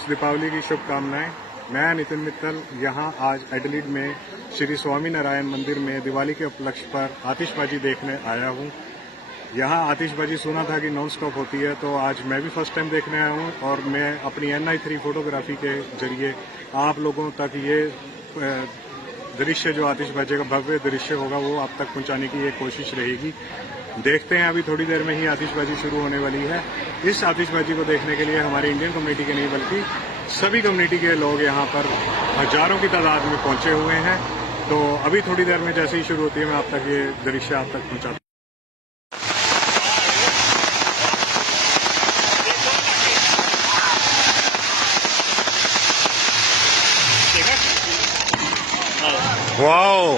Advance Deepawali की शुभकामनाएं। मैं नितिन मित्तल यहाँ आज एडिलेड में श्री स्वामी नारायण मंदिर में दिवाली के उपलक्ष्य पर आतिशबाजी देखने आया हूँ। यहाँ आतिशबाजी सुना था कि नॉन स्टॉप होती है, तो आज मैं भी फर्स्ट टाइम देखने आया हूँ और मैं अपनी NI3 फोटोग्राफी के जरिए आप लोगों तक ये दृश्य, जो आतिशबाजी का भव्य दृश्य होगा, वो आप तक पहुँचाने की एक कोशिश रहेगी। देखते हैं, अभी थोड़ी देर में ही आतिशबाजी शुरू होने वाली है। इस आतिशबाजी को देखने के लिए हमारे इंडियन कम्युनिटी के नहीं बल्कि सभी कम्युनिटी के लोग यहाँ पर हजारों की तादाद में पहुंचे हुए हैं। तो अभी थोड़ी देर में जैसे ही शुरू होती है, मैं आप तक ये दृश्य आप तक पहुंचाता हूं। वाओ,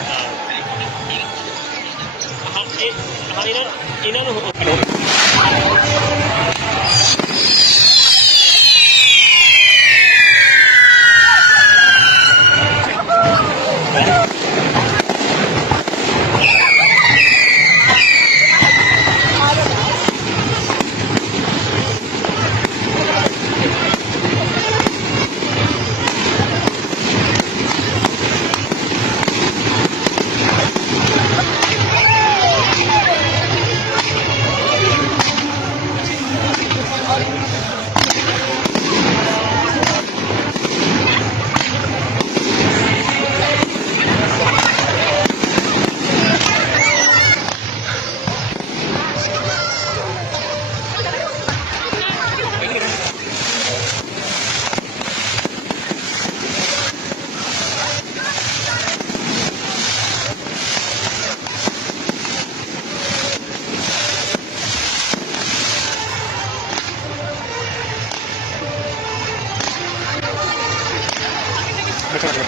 अच्छा